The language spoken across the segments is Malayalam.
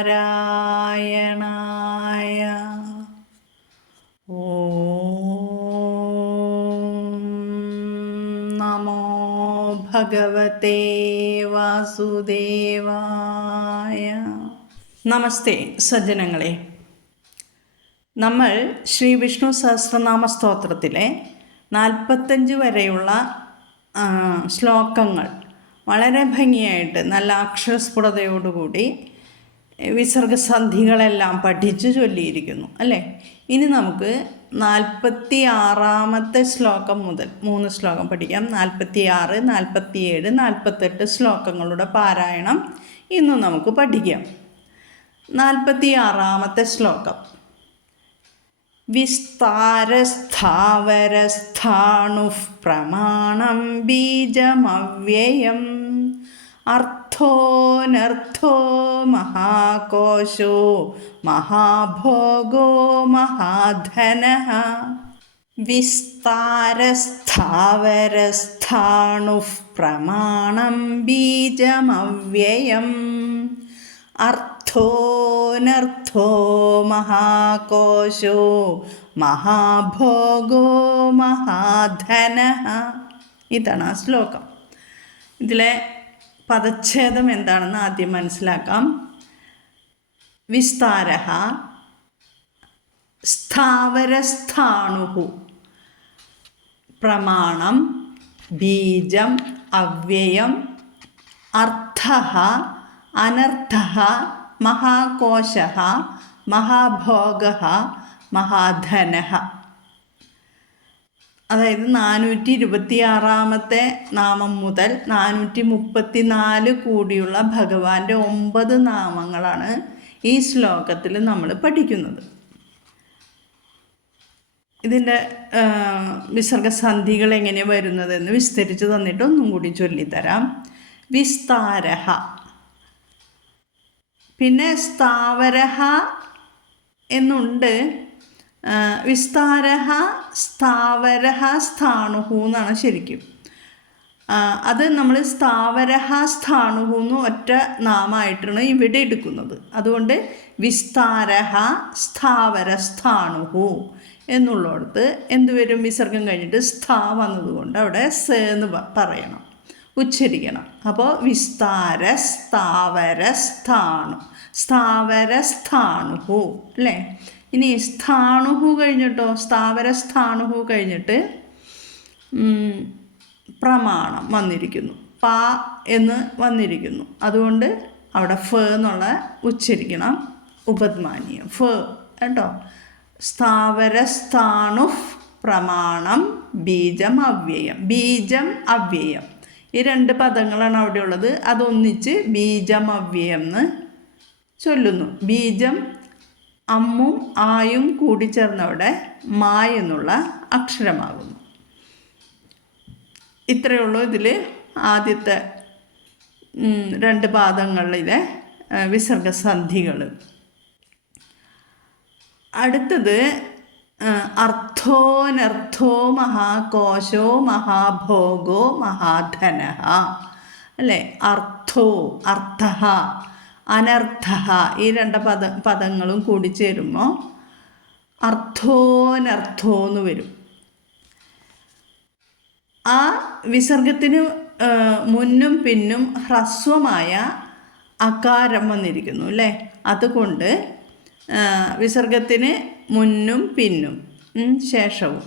നാരായണായ. നമോ ഭഗവതേ വാസുദേവായ. നമസ്തേ സജ്ജനങ്ങളെ. നമ്മൾ ശ്രീ വിഷ്ണു സഹസ്രനാമ സ്തോത്രത്തിലെ നാൽപ്പത്തഞ്ച് വരെയുള്ള ശ്ലോകങ്ങൾ വളരെ ഭംഗിയായിട്ട് നല്ല അക്ഷരസ്ഫുടതയോടുകൂടി വിസർഗസന്ധികളെല്ലാം പഠിച്ചു ചൊല്ലിയിരിക്കുന്നു അല്ലേ? ഇനി നമുക്ക് നാൽപ്പത്തി ആറാമത്തെ ശ്ലോകം മുതൽ മൂന്ന് ശ്ലോകം പഠിക്കാം. നാൽപ്പത്തി ആറ് നാൽപ്പത്തി ഏഴ് നാൽപ്പത്തെട്ട് ശ്ലോകങ്ങളുടെ പാരായണം ഇന്ന് നമുക്ക് പഠിക്കാം. നാൽപ്പത്തി ആറാമത്തെ ശ്ലോകം. വിസ്താരസ്ഥാവരസ്ഥാണു പ്രമാണം ബീജമവ്യയം. അർത്ഥോനർത്ഥോ മഹാകോശോ മഹാഭോഗോ മഹാധന. വിസ്താരസ്ഥാവരസ്ഥാണുഃ പ്രമാണം ബീജമവ്യയം. അർത്ഥോനർത്ഥോ മഹാകോശോ മഹാഭോഗോ മഹാധന. ഇതാണ് ആ ശ്ലോകം. ഇതിലെ പദച്ഛേദം എന്താണെന്ന് ആദ്യം മനസ്സിലാക്കാം. വിസ്താര സ്ഥാവരസ്ഥാണു പ്രമാണം ബീജം അവ്യയം അർത്ഥ അനർത്ഥ മഹാകോശ മഹാഭോഗ മഹാധന അതായത് നാനൂറ്റി ഇരുപത്തി ആറാമത്തെ നാമം മുതൽ നാനൂറ്റി മുപ്പത്തി നാല് കൂടിയുള്ള ഭഗവാന്റെ ഒമ്പത് നാമങ്ങളാണ് ഈ ശ്ലോകത്തിൽ നമ്മൾ പഠിക്കുന്നത്. ഇതിന്റെ വിസർഗസന്ധികൾ എങ്ങനെ വരുന്നതെന്ന് വിസ്തരിച്ച് തന്നിട്ട് ഒന്നും കൂടി ചൊല്ലിത്തരാം. വിസ്താരഹ. പിന്നെ സ്ഥാവരഹ എന്നുണ്ട്. വിസ്താരഹ സ്ഥാവരഹ സ്ഥാണുഹു എന്നാണ് ശരിക്കും. അത് നമ്മൾ സ്ഥാവരഹ സ്ഥാണുഹു എന്ന് ഒറ്റ നാമമായിട്ടാണ് ഇവിടെ എടുക്കുന്നത്. അതുകൊണ്ട് വിസ്താരഹ സ്ഥാവര സ്ഥാണുഹു എന്നുള്ളിടത്ത് എന്തുവരും വിസർഗം കഴിഞ്ഞിട്ട് സ്ഥാ വന്നതുകൊണ്ട് അവിടെ സ എന്ന് പറയണം. ഉച്ചരിക്കണം. അപ്പോൾ വിസ്താര സ്ഥാവര സ്ഥാണു. സ്ഥാവര സ്ഥാണുഹു അല്ലേ? ഇനി സ്ഥാണുഹു കഴിഞ്ഞിട്ടോ? സ്ഥാവര സ്ഥാണുഹു കഴിഞ്ഞിട്ട് പ്രമാണം വന്നിരിക്കുന്നു. പ എന്ന് വന്നിരിക്കുന്നു. അതുകൊണ്ട് അവിടെ ഫ എന്നുള്ള ഉച്ചരിക്കണം. ഉപദ്മാനീയം. ഫ കേട്ടോ? സ്ഥാവര സ്ഥാണു പ്രമാണം ബീജം അവ്യയം. ബീജം അവ്യയം. ഈ രണ്ട് പദങ്ങളാണ് അവിടെ ഉള്ളത് അതൊന്നിച്ച് ബീജം അവ്യയം എന്ന് ചൊല്ലുന്നു. ബീജം അമ്മും ആയും കൂടി കൂടിച്ചേർന്നവിടെ മായ എന്നുള്ള അക്ഷരമാകുന്നു. ഇത്രയേ ഉള്ളൂ ഇതിൽ ആദ്യത്തെ രണ്ട് പാദങ്ങളിലെ വിസർഗസന്ധികൾ അടുത്തത് അർത്ഥോ അർത്ഥോനർത്ഥോ മഹാകോശോ മഹാഭോഗോ മഹാധന അല്ലേ? അർത്ഥോ അർത്ഥ അനർത്ഥ ഈ രണ്ട് പദ പദങ്ങളും കൂടി ചേരുമ്പോൾ അർത്ഥോനർത്ഥോ എന്ന് വരും. ആ വിസർഗത്തിന് മുന്നും പിന്നും ഹ്രസ്വമായ അകാരം വന്നിരിക്കുന്നു അല്ലേ? അതുകൊണ്ട് വിസർഗത്തിന് മുന്നും പിന്നും ശേഷവും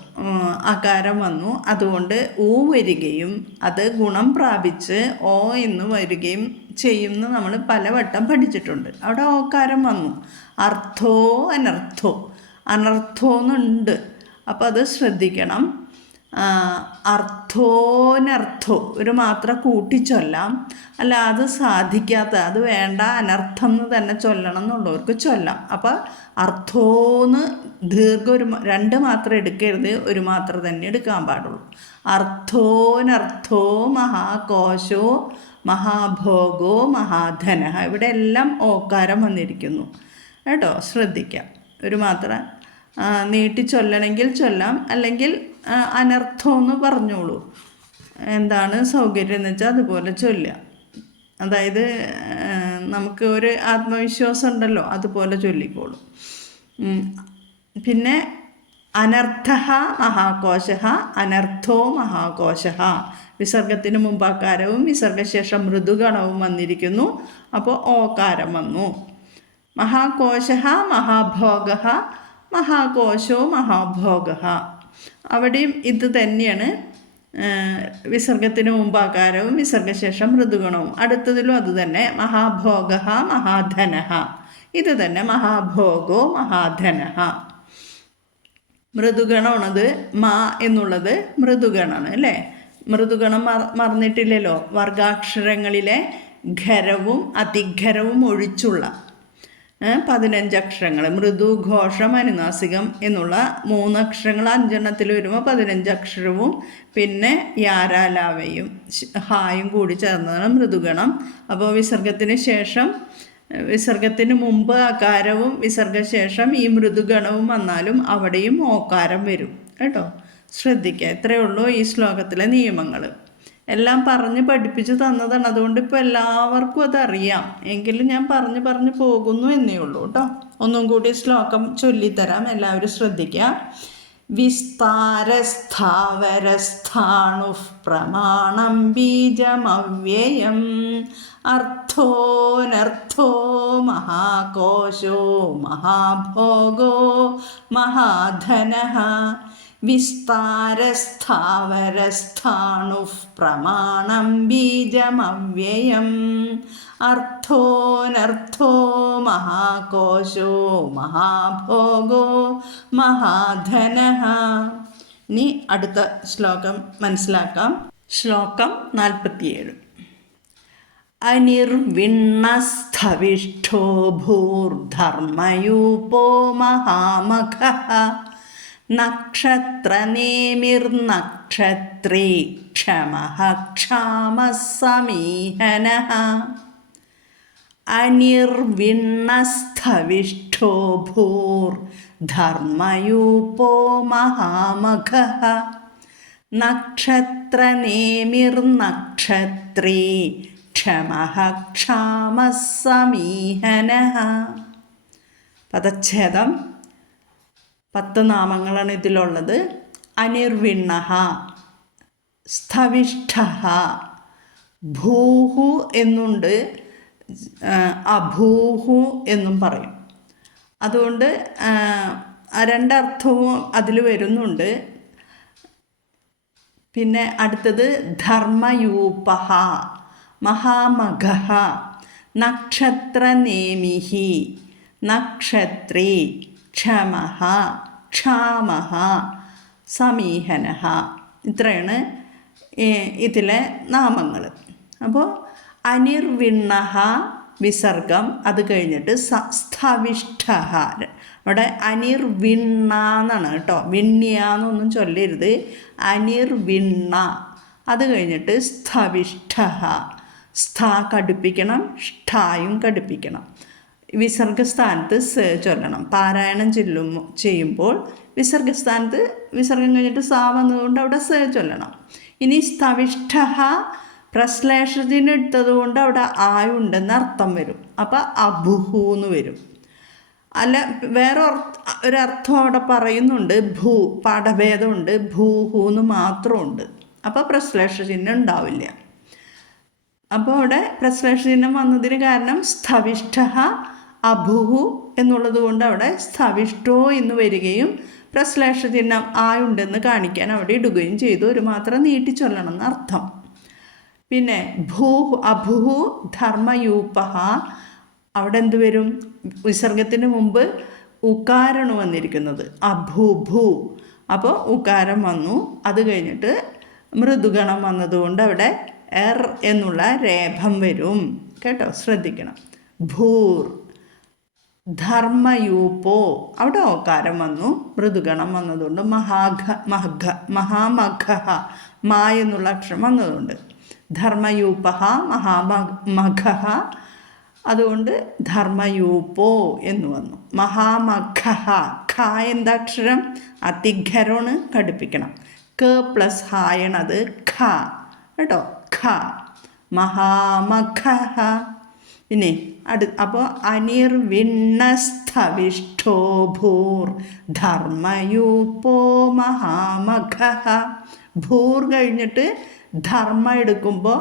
അകാരം വന്നു. അതുകൊണ്ട് ഊ വരികയും അത് ഗുണം പ്രാപിച്ച് ഓ എന്ന് വരികയും ചെയ്യുമെന്ന് നമ്മൾ പലവട്ടം പഠിച്ചിട്ടുണ്ട്. അവിടെ ഓക്കാരം വന്നു. അർത്ഥോ അനർത്ഥോ. അനർത്ഥോ എന്നുണ്ട്. അപ്പോൾ അത് ശ്രദ്ധിക്കണം. അർത്ഥോനർത്ഥോ ഒരു മാത്ര കൂട്ടിച്ചൊല്ലാം അല്ല അത് സാധിക്കാത്ത അത് വേണ്ട അനർത്ഥം എന്ന് തന്നെ ചൊല്ലണം എന്നുള്ളവർക്ക് ചൊല്ലാം. അപ്പോൾ അർത്ഥോന്ന് ദീർഘ ഒരു രണ്ട് മാത്രം എടുക്കരുത് ഒരു മാത്രം തന്നെ എടുക്കാൻ പാടുള്ളൂ. അർത്ഥോനർത്ഥോ മഹാകോശോ മഹാഭോഗോ മഹാധന. ഇവിടെ എല്ലാം ഓക്കാരം വന്നിരിക്കുന്നു. കേട്ടോ? ശ്രദ്ധിക്കാം. ഒരു മാത്രം നീട്ടി ചൊല്ലണമെങ്കിൽ ചൊല്ലാം അല്ലെങ്കിൽ അനർത്ഥമെന്ന് പറഞ്ഞോളൂ. എന്താണ് സൗകര്യം എന്ന് വെച്ചാൽ അതുപോലെ ചൊല്ലുക. അതായത് നമുക്ക് ഒരു ആത്മവിശ്വാസം ഉണ്ടല്ലോ അതുപോലെ ചൊല്ലിക്കോളും. പിന്നെ അനർത്ഥ മഹാകോശ അനർത്ഥോ മഹാകോശ. വിസർഗത്തിന് മുമ്പാക്കാരവും വിസർഗശേഷം മൃദുഗണവും വന്നിരിക്കുന്നു. അപ്പോൾ ഓകാരം വന്നു. മഹാകോശ മഹാഭോഗ മഹാകോശോ മഹാഭോഗ. അവിടെയും ഇത് തന്നെയാണ് ആ, മുമ്പ് ആകാരവും വിസർഗശേഷം മൃദുഗുണവും അടുത്തതിലും അതുതന്നെ മഹാഭോഗ മഹാധനഹ ഇത് തന്നെ മഹാഭോഗോ മഹാധനഹ മൃദുഗണമാണത് മാ എന്നുള്ളത് മൃദുഗണമാണ് അല്ലേ? മൃദുഗണം മറ മറന്നിട്ടില്ലല്ലോ. വർഗാക്ഷരങ്ങളിലെ ഖരവും അതിഖരവും ഒഴിച്ചുള്ള പതിനഞ്ച് അക്ഷരങ്ങൾ മൃദു ഘോഷം അനുനാസികം എന്നുള്ള മൂന്ന് അക്ഷരങ്ങൾ അഞ്ചെണ്ണത്തിൽ വരുമ്പോൾ പതിനഞ്ച് അക്ഷരവും പിന്നെ യാരാലാവയും ഹായും കൂടി ചേർന്നതാണ് മൃദുഗണം. അപ്പോൾ വിസർഗത്തിന് ശേഷം വിസർഗത്തിന് മുമ്പ് അകാരവും വിസർഗശേഷം ഈ മൃദുഗണവും വന്നാലും അവിടെയും ഓക്കാരം വരും. കേട്ടോ? ശ്രദ്ധിക്കുക ഇത്രയേ ഉള്ളൂ ഈ ശ്ലോകത്തിലെ നിയമങ്ങൾ എല്ലാം പറഞ്ഞ് പഠിപ്പിച്ച് തന്നതാണ്. അതുകൊണ്ട് ഇപ്പോൾ എല്ലാവർക്കും അതറിയാം. എങ്കിലും ഞാൻ പറഞ്ഞ് പറഞ്ഞ് പോകുന്നു എന്നേ ഉള്ളൂ കേട്ടോ. ഒന്നും കൂടി ശ്ലോകം ചൊല്ലിത്തരാം. എല്ലാവരും ശ്രദ്ധിക്കുക. വിസ്താരസ്ഥാവരസ്ഥാണു പ്രമാണം ബീജമവ്യയം. അർത്ഥോനർത്ഥോ മഹാകോശോ മഹാഭോഗോ മഹാധനഃ. വിസ്താരസ്ഥാവരസ്ഥാണു പ്രമാണം ബീജമവ്യയം. അർത്ഥോനർത്ഥോ മഹാകോശോ മഹാഭോഗോ മഹാധന. ഇനി അടുത്ത ശ്ലോകം മനസ്സിലാക്കാം. ശ്ലോകം നാൽപ്പത്തിയേഴ്. അനിർവിണ്ണസ്ഥവിഷ്ഠോ ഭൂർധർമ്മയൂപോ മഹാമഖ. നക്ഷത്രനേമിർനക്ഷത്രേ ക്ഷമഃ ക്ഷാമസമീഹനഃ അനിർവിണ്ണസ്ഥവിഷ്ഠോ ഭൂർധർമ്മയൂപോ മഹാമഖഃ. നക്ഷത്രനേമിർനക്ഷത്രീ ക്ഷമഃ ക്ഷാമസമീഹനഃ പദച്ഛേദം പത്ത് നാമങ്ങളാണ് ഇതിലുള്ളത്. അനിർവിണ്ണ സ്ഥവിഷ്ഠ ഭൂഹു എന്നുണ്ട് അഭൂഹു എന്നും പറയും. അതുകൊണ്ട് രണ്ടർത്ഥവും അതിൽ വരുന്നുണ്ട്. പിന്നെ അടുത്തത് ധർമ്മയൂപഹ മഹാമഘ നക്ഷത്രനേമിഹി നക്ഷത്രി ക്ഷമഃ ക്ഷാമഃ സമീഹനഹ. ഇത്രയാണ് ഇതിലെ നാമങ്ങൾ അപ്പോൾ അനിർവിണ്ണഹ വിസർഗം അത് കഴിഞ്ഞിട്ട് സ്ഥവിഷ്ഠ അവിടെ അനിർവിണ്ണ എന്നാണ് കേട്ടോ. വിണ്യാന്നൊന്നും ചൊല്ലരുത്. അനിർവിണ്ണ അത് കഴിഞ്ഞിട്ട് സ്ഥവിഷ്ഠ സ്ഥ കടുപ്പിക്കണം ഷ്ഠായും കടുപ്പിക്കണം. വിസർഗസ്ഥാനത്ത് സ ചൊല്ലണം പാരായണം ചൊല്ലും ചെയ്യുമ്പോൾ വിസർഗസ്ഥാനത്ത് വിസർഗം കഴിഞ്ഞിട്ട് സാ വന്നതുകൊണ്ട് അവിടെ സ ചൊല്ലണം. ഇനി സ്ഥവിഷ്ഠ പ്രശ്ലേഷത്തിനെടുത്തത് കൊണ്ട് അവിടെ ആയുണ്ടെന്ന് അർത്ഥം വരും. അപ്പോൾ അബുഹു എന്ന് വരും. അല്ല വേറെ ഒരർത്ഥം അവിടെ പറയുന്നുണ്ട് ഭൂ പാഠഭേദമുണ്ട് ഭൂഹു എന്ന് മാത്രമുണ്ട്. അപ്പോൾ പ്രശ്ലേഷ ചിഹ്നം ഉണ്ടാവില്ല. അപ്പോൾ അവിടെ പ്രശ്ലേഷ ചിഹ്നം വന്നതിന് കാരണം സ്ഥവിഷ്ഠ അഭുഹു എന്നുള്ളത് കൊണ്ട് അവിടെ സ്ഥവിഷ്ടോ എന്ന് വരികയും പ്രശ്ലേഷ ചിഹ്നം ആയുണ്ടെന്ന് കാണിക്കാൻ അവിടെ ഇടുകയും ചെയ്തു. ഒരു മാത്രം നീട്ടി ചൊല്ലണം എന്ന് അർത്ഥം പിന്നെ ഭൂഹു അഭുഹു ധർമ്മയൂപഹ. അവിടെ എന്ത് വരും? വിസർഗത്തിന് മുമ്പ് ഉകാരാണ് വന്നിരിക്കുന്നത്. അഭു ഭൂ അപ്പോൾ ഉകാരം വന്നു. അത് കഴിഞ്ഞിട്ട് മൃദുഗണം വന്നതുകൊണ്ട് അവിടെ എർ എന്നുള്ള രേഭം വരും. കേട്ടോ? ശ്രദ്ധിക്കണം. ഭൂർ. ധർമ്മയൂപ്പോ അവിടെ ഓക്കാരം വന്നു മൃദുഗണം വന്നതുകൊണ്ട് മഹാഘ മഹഘ മഹാമഘ മാ എന്നുള്ള അക്ഷരം വന്നതുകൊണ്ട്. ധർമ്മയൂപ മഹാമഘ അതുകൊണ്ട് ധർമ്മയൂപ്പോ എന്ന് വന്നു. മഹാമഘ ഖ എന്ന അക്ഷരം? അതിഘരോണ് കടുപ്പിക്കണം ക പ്ലസ് ഹായണത് ഖ. കേട്ടോ? ഖ. മഹാമഘ പിന്നെ അടു അപ്പോൾ അനിർവിണ്ണസ്ഥവിഷ്ടോ ഭൂർ ധർമ്മയൂപ്പോ മഹാമഖ. ഭൂർ കഴിഞ്ഞിട്ട് ധർമ്മ എടുക്കുമ്പോൾ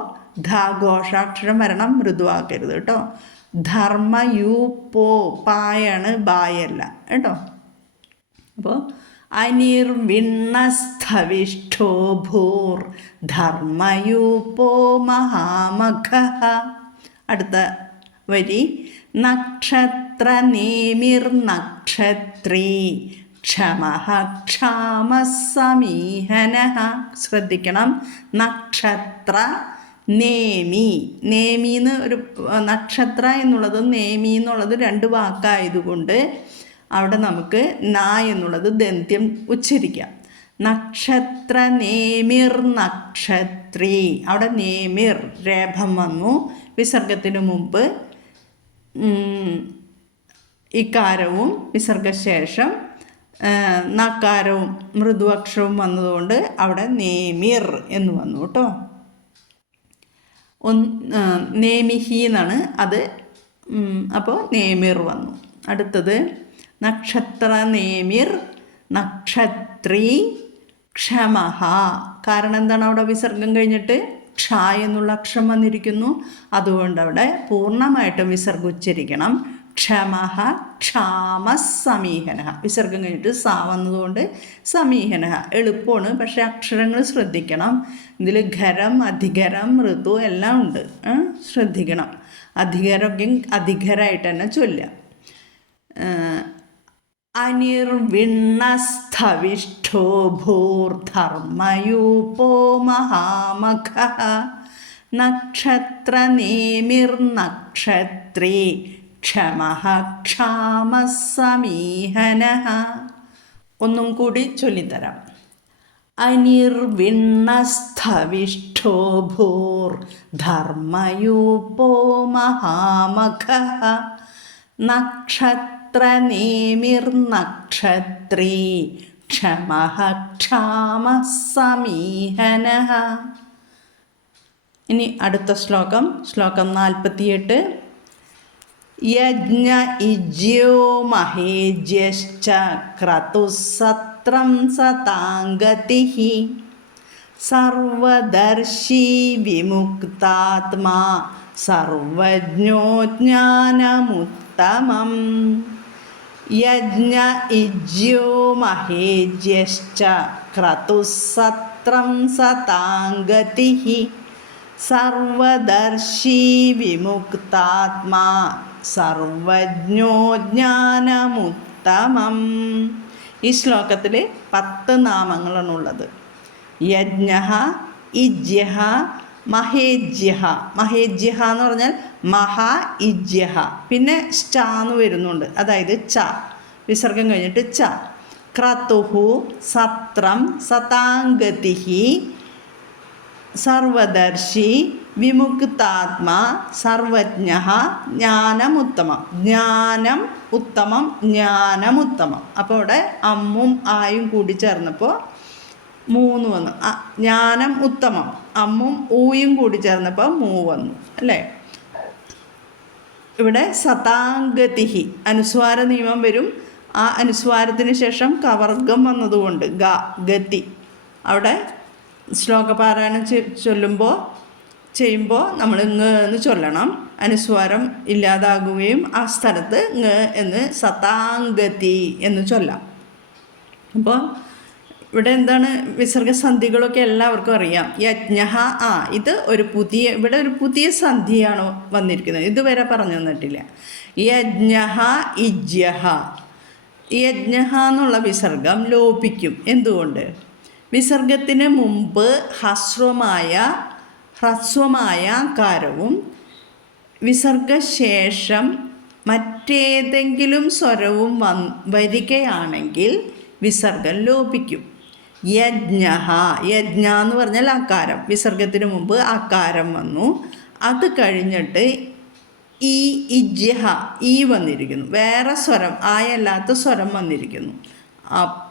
ഘോഷാക്ഷരം വരണം മൃദുവാക്കരുത് കേട്ടോ. ധർമ്മയൂപ്പോ പായാണ് ബായല്ല കേട്ടോ. അപ്പോൾ അനിർവിണ്ണസ്ഥവിഷ്ടോ ഭൂർ ധർമ്മയൂപ്പോ മഹാമഖ. അടുത്ത വരി. നക്ഷത്ര നേമിർ നക്ഷത്രീ ക്ഷമ ക്ഷാമ സമീഹന ശ്രദ്ധിക്കണം. നക്ഷത്ര നേമി നേമി എന്ന് ഒരു നക്ഷത്ര എന്നുള്ളത് നേമി എന്നുള്ളത് രണ്ട് വാക്കായതുകൊണ്ട് അവിടെ നമുക്ക് ന എന്നുള്ളത് ദന്ത്യം ഉച്ചരിക്കാം. നക്ഷത്ര നേമിർ നക്ഷത്രി അവിടെ നേമിർ രേഖം വന്നു. വിസർഗത്തിന് മുമ്പ് ഇക്കാരവും വിസർഗശേഷം നക്കാരവും മൃദുഅക്ഷരവും വന്നതുകൊണ്ട് അവിടെ നേമിർ എന്ന് വന്നു കേട്ടോ. ഒന്ന് നേമിഹി എന്നാണ് അത് അപ്പോൾ നേമിർ വന്നു. അടുത്തത് നക്ഷത്ര നേമിർ നക്ഷത്രി ക്ഷമഹ. കാരണം എന്താണ് അവിടെ വിസർഗം കഴിഞ്ഞിട്ട്? ക്ഷ എന്നുള്ള അക്ഷരം വന്നിരിക്കുന്നു അതുകൊണ്ട് അവിടെ പൂർണമായിട്ടും വിസർഗം ഉച്ചരിക്കണം ക്ഷമഹ ക്ഷാമ സമീഹന വിസർഗം കഴിഞ്ഞിട്ട് സ വന്നതുകൊണ്ട് സമീഹന എളുപ്പമാണ് പക്ഷേ അക്ഷരങ്ങൾ ശ്രദ്ധിക്കണം. ഇതിൽ ഖരം അധികരം ഋതു എല്ലാം ഉണ്ട്. ശ്രദ്ധിക്കണം. അധികരമൊക്കെ അധികരായിട്ട് തന്നെ ചൊല്ലുക. അനിർവിണ്ണസ്ഥവിഷ്ഠോ ഭൂർധർമ്മയൂപോ മഹാമഖ. നക്ഷത്രനേമിർനക്ഷത്രീ ക്ഷമ ക്ഷാമസമീഹന. ഒന്നും കൂടി ചൊല്ലിത്തരാം. അനിർവിണ്ണസ്ഥവിഷ്ഠോ ഭൂർധർമ്മയൂപോ മഹാമഖ. നക്ഷത്രനേമിർനക്ഷത്രീ ക്ഷമ ക്ഷാമസമീഹന ഇനി അടുത്ത ശ്ലോകം ശ്ലോകം നാൽപ്പത്തിയെട്ട്. യജ്ഞ ഇജ്യോ മഹേജ്യശ്ച ക്രതുസത്രം സതാംഗതി. സർവദർശി വിമുക്താത്മാ സർവജ്ഞോജ്ഞാനമുത്തമം. യജ്ഞ ഇജ്യോ മഹേജ്യശ്ച ക്രതുസത്രം സതാംഗതി സർവദർശി വിമുക്താത്മാ സർവജ്ഞോജ്ഞാനമുത്തമം ഈ ശ്ലോകത്തിൽ പത്ത് നാമങ്ങളാണുള്ളത്. യജ്ഞ ഇജ്യ മഹേജ്യ മഹേജ്യഹ എന്ന് പറഞ്ഞാൽ മഹ ഇജ്യഹ. പിന്നെ സ്റ്റാന്ന് വരുന്നുണ്ട്. അതായത് ച വിസർഗം കഴിഞ്ഞിട്ട് ച ക്രതുഹു സത്രം സതാംഗതിഹി സർവദർശി വിമുക്താത്മാ സർവജ്ഞ ജ്ഞാനമുത്തമം. ജ്ഞാനം ഉത്തമം ജ്ഞാനമുത്തമം. അപ്പോൾ അവിടെ അമ്മും ആയും കൂടി ചേർന്നപ്പോൾ മൂന്ന് വന്നു. ജ്ഞാനം ഉത്തമം. അമ്മും ഊയും കൂടി ചേർന്നപ്പോൾ മൂ വന്നു. അല്ലേ? ഇവിടെ സതാംഗതിഹി അനുസ്വാര നിയമം വരും. ആ അനുസ്വാരത്തിന് ശേഷം കവർഗം വന്നതുകൊണ്ട് ഗ ഗതി. അവിടെ ശ്ലോകപാരായണം ചൊല്ലുമ്പോൾ ചെയ്യുമ്പോൾ നമ്മൾ ങ് എന്ന് ചൊല്ലണം. അനുസ്വാരം ഇല്ലാതാകുകയും ആ സ്ഥലത്ത് ങ് എന്ന് സതാംഗതി എന്ന് ചൊല്ലാം. അപ്പോൾ ഇവിടെ എന്താണ്? വിസർഗസന്ധികളൊക്കെ എല്ലാവർക്കും അറിയാം. യജ്ഞ ആ ഇത് ഒരു പുതിയ ഇവിടെ ഒരു പുതിയ സന്ധിയാണോ വന്നിരിക്കുന്നത്. ഇതുവരെ പറഞ്ഞു തന്നിട്ടില്ല. യജ്ഞ ഇജ്യഹ. യജ്ഞ എന്നുള്ള വിസർഗം ലോപിക്കും. എന്തുകൊണ്ട്? വിസർഗത്തിന് മുമ്പ് ഹ്രസ്വമായ ഹ്രസ്വമായ കാരവും വിസർഗശേഷം മറ്റേതെങ്കിലും സ്വരവും വരികയാണെങ്കിൽ വിസർഗം ലോപിക്കും. യജ്ഞ യജ്ഞ എന്ന് പറഞ്ഞാൽ അക്കാരം വിസർഗത്തിന് മുമ്പ് അക്കാരം വന്നു. അത് കഴിഞ്ഞിട്ട് ഈ ഇജ്ഹ ഈ വന്നിരിക്കുന്നു. വേറെ സ്വരം ആയല്ലാത്ത സ്വരം വന്നിരിക്കുന്നു.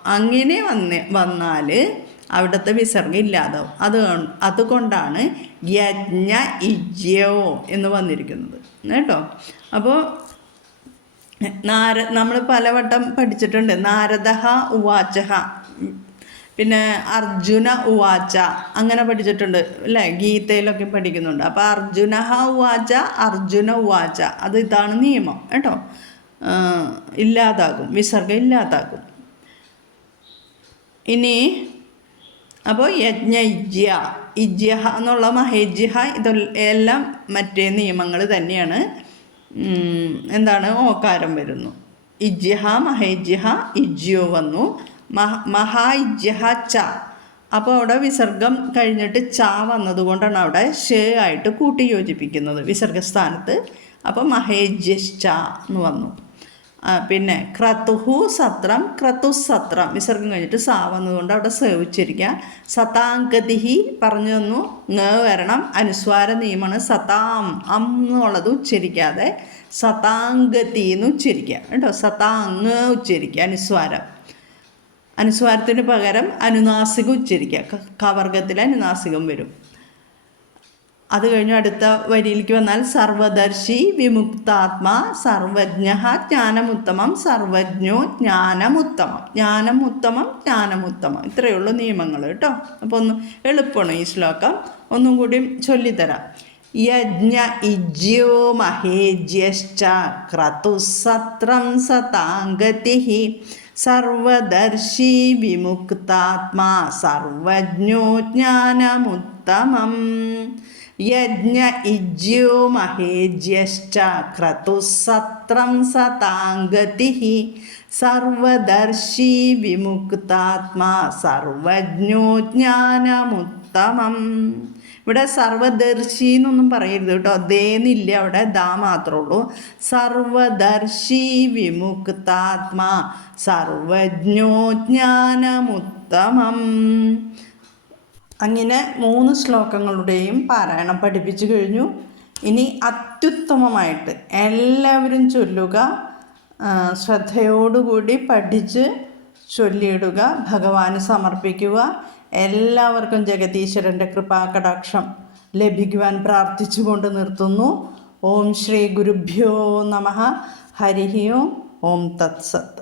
അങ്ങനെ വന്ന് വന്നാൽ അവിടുത്തെ വിസർഗം ഇല്ലാതാവും. അത് അതുകൊണ്ടാണ് യജ്ഞ ഇജ്യോ എന്ന് വന്നിരിക്കുന്നത്. കേട്ടോ? അപ്പോൾ നാര നമ്മൾ പലവട്ടം പഠിച്ചിട്ടുണ്ട്. നാരദഹ ഉവാചഹ. പിന്നെ അർജുന ഉവാച അങ്ങനെ പഠിച്ചിട്ടുണ്ട് അല്ലേ? ഗീതയിലൊക്കെ പഠിക്കുന്നുണ്ട്. അപ്പോൾ അർജുനഹ ഉവാച അർജുന ഉവാച. അത് ഇതാണ് നിയമം കേട്ടോ? ഇല്ലാതാകും. വിസർഗം ഇല്ലാതാകും. ഇനി അപ്പോൾ യജ്ഞ ഇജ്യ ഇജ്യ എന്നുള്ള മഹേജ്യഹ ഇതെല്ലാം മറ്റേ നിയമങ്ങൾ തന്നെയാണ്. എന്താണ്? ഓക്കാരം വരുന്നു. ഇജ്യഹ മഹേജ്യഹ ഇജ്യോ വന്നു. മഹ മഹാ ഇജ്യഹ ച അപ്പോൾ അവിടെ വിസർഗം കഴിഞ്ഞിട്ട് ച വന്നതുകൊണ്ടാണ് അവിടെ ഷേ ആയിട്ട് കൂട്ടി യോജിപ്പിക്കുന്നത് വിസർഗസ്ഥാനത്ത്. അപ്പോൾ മഹേജ്യശ്ച എന്ന് വന്നു. പിന്നെ ക്രതുഹു സത്രം ക്രതു സത്രം. വിസർഗം കഴിഞ്ഞിട്ട് സാ വന്നതുകൊണ്ട് അവിടെ സേവിച്ചിരിക്കുക. സതാങ്കതിഹി പറഞ്ഞു തന്നു ങ് വരണം അനുസ്വാര നിയമമാണ് സതാം അം എന്നുള്ളത് ഉച്ചരിക്കാതെ സതാങ്കതി എന്ന് ഉച്ചരിക്കുക. കേട്ടോ സതാങ് ഉച്ചരിക്കുക അനുസ്വാരം. അനുസ്വാരത്തിന് പകരം അനുനാസികം ഉച്ചരിക്കുക. കവർഗത്തിൽ അനുനാസികം വരും. അത് കഴിഞ്ഞ് അടുത്ത വരിയിലേക്ക് വന്നാൽ സർവദർശി വിമുക്താത്മാ സർവജ്ഞ ജ്ഞാനമുത്തമം സർവജ്ഞോ ജ്ഞാനമുത്തമം. ജ്ഞാനമുത്തമം ജ്ഞാനമുത്തമം. ഇത്രയേ ഉള്ളൂ നിയമങ്ങൾ കേട്ടോ. അപ്പോൾ ഒന്ന് എളുപ്പമാണ് ഈ ശ്ലോകം. ഒന്നും കൂടി ചൊല്ലിത്തരാം. യജ്ഞ ഇജ്യോ മഹേജ്യശ്ച ക്രതുസത്രം സതാംഗതി സർവദർശി വിമുക്താത്മാ സർവജ്ഞോ ജ്ഞാനമുത്തമം യജ്ഞ ഇജ്യോ മഹേജ്യശ്ച ക്രതുസത്രം സതാംഗതി. സർവദർശി വിമുക്താത്മാ സർവജ്ഞോ ജ്ഞാനമുത്തമം ഇവിടെ സർവദർശി എന്നൊന്നും പറയരുത് കേട്ടോ. ദേന്നില്ല അവിടെ ദാ മാത്രമേ ഉള്ളൂ. സർവദർശി വിമുക്താത്മാ സർവജ്ഞോ ജ്ഞാനമുത്തമം അങ്ങനെ മൂന്ന് ശ്ലോകങ്ങളുടെയും പാരായണം പഠിപ്പിച്ചു കഴിഞ്ഞു. ഇനി അത്യുത്തമമായിട്ട് എല്ലാവരും ചൊല്ലുക ശ്രദ്ധയോടുകൂടി പഠിച്ച് ചൊല്ലിയിടുക ഭഗവാന് സമർപ്പിക്കുക. എല്ലാവർക്കും ജഗതീശ്വരന്റെ കൃപാകടാക്ഷം ലഭിക്കുവാൻ പ്രാർത്ഥിച്ചുകൊണ്ട് നിർത്തുന്നു. ഓം ശ്രീ ഗുരുഭ്യോ നമ. ഹരി ഓം. ഓം തത്സത്ത്